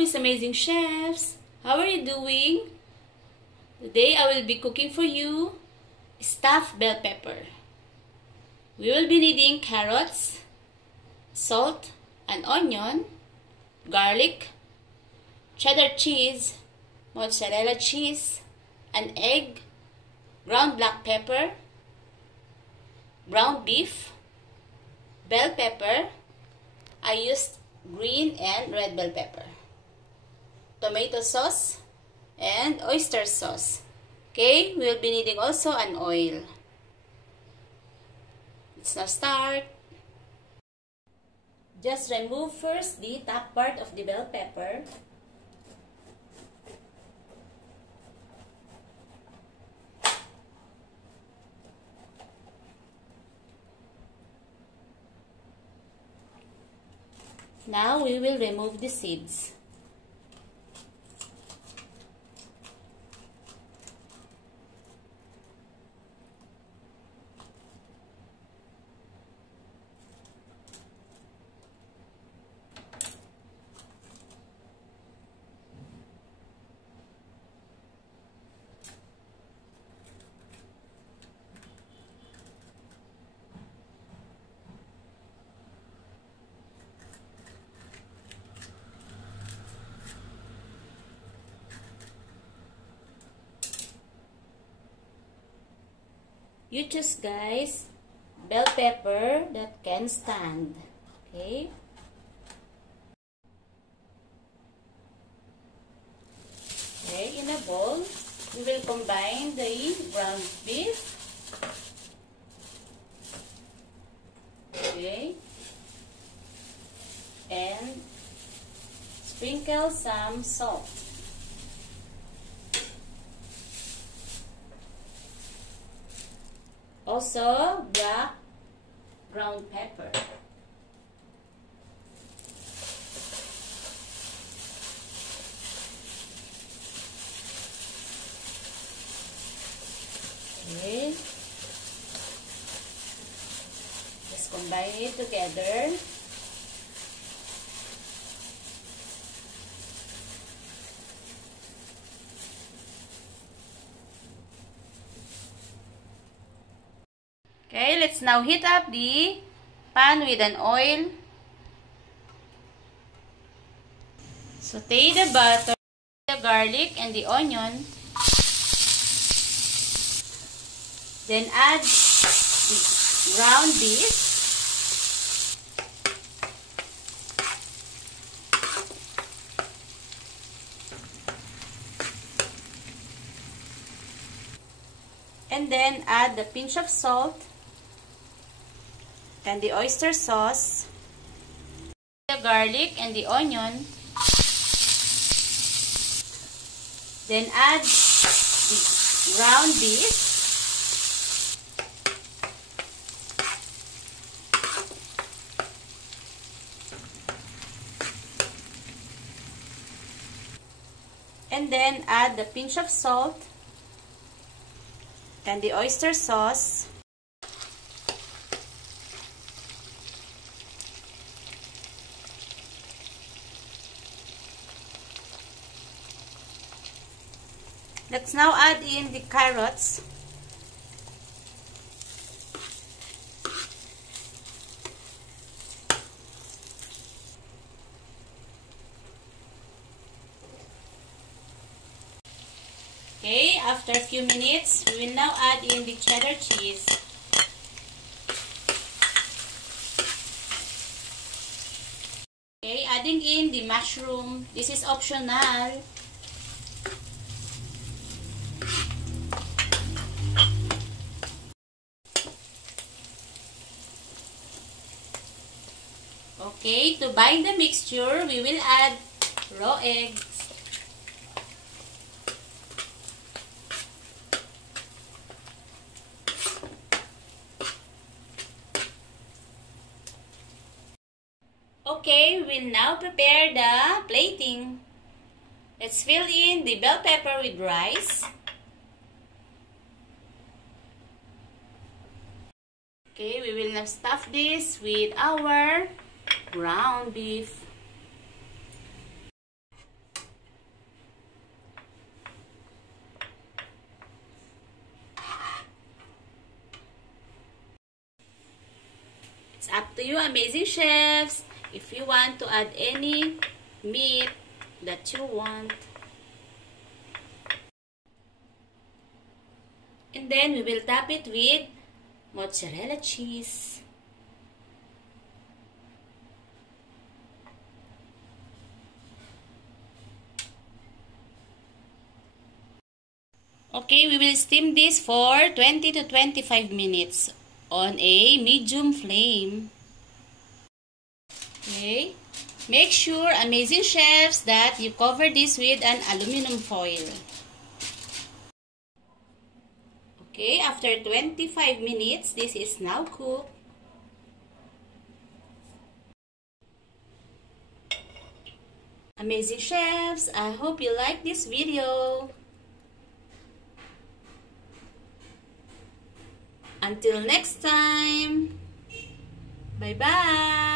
Miss Amazing Chefs! How are you doing? Today I will be cooking for you stuffed bell pepper. We will be needing carrots, salt, an onion, garlic, cheddar cheese, mozzarella cheese, an egg, ground black pepper, ground beef, bell pepper. I used green and red bell pepper, tomato sauce, and oyster sauce. Okay, we'll be needing also an oil. Let's now start. Just remove first the top part of the bell pepper. Now we will remove the seeds. You choose, guys, bell pepper that can stand. Okay. Okay, in a bowl, we will combine the ground beef. Okay. And sprinkle some salt. Also, black ground pepper. Okay. Just combine it together. Okay, let's now heat up the pan with an oil. Saute the butter, the garlic, and the onion. Then add the ground beef. And then add the pinch of salt and the oyster sauce, the garlic and the onion. Then add the ground beef. And then add the pinch of salt and the oyster sauce. Let's now add in the carrots. Okay, after a few minutes, we will now add in the cheddar cheese. Okay, adding in the mushroom. This is optional. Okay, to bind the mixture, we will add raw eggs. Okay, we'll now prepare the plating. Let's fill in the bell pepper with rice. Okay, we will now stuff this with our ground beef. up to you, amazing chefs. If you want to add any meat that you want. And then we will top it with mozzarella cheese. Okay, we will steam this for 20 to 25 minutes on a medium flame. Okay, make sure, amazing chefs, that you cover this with an aluminum foil. Okay, after 25 minutes, this is now cooked. Amazing chefs, I hope you like this video. Until next time, bye-bye.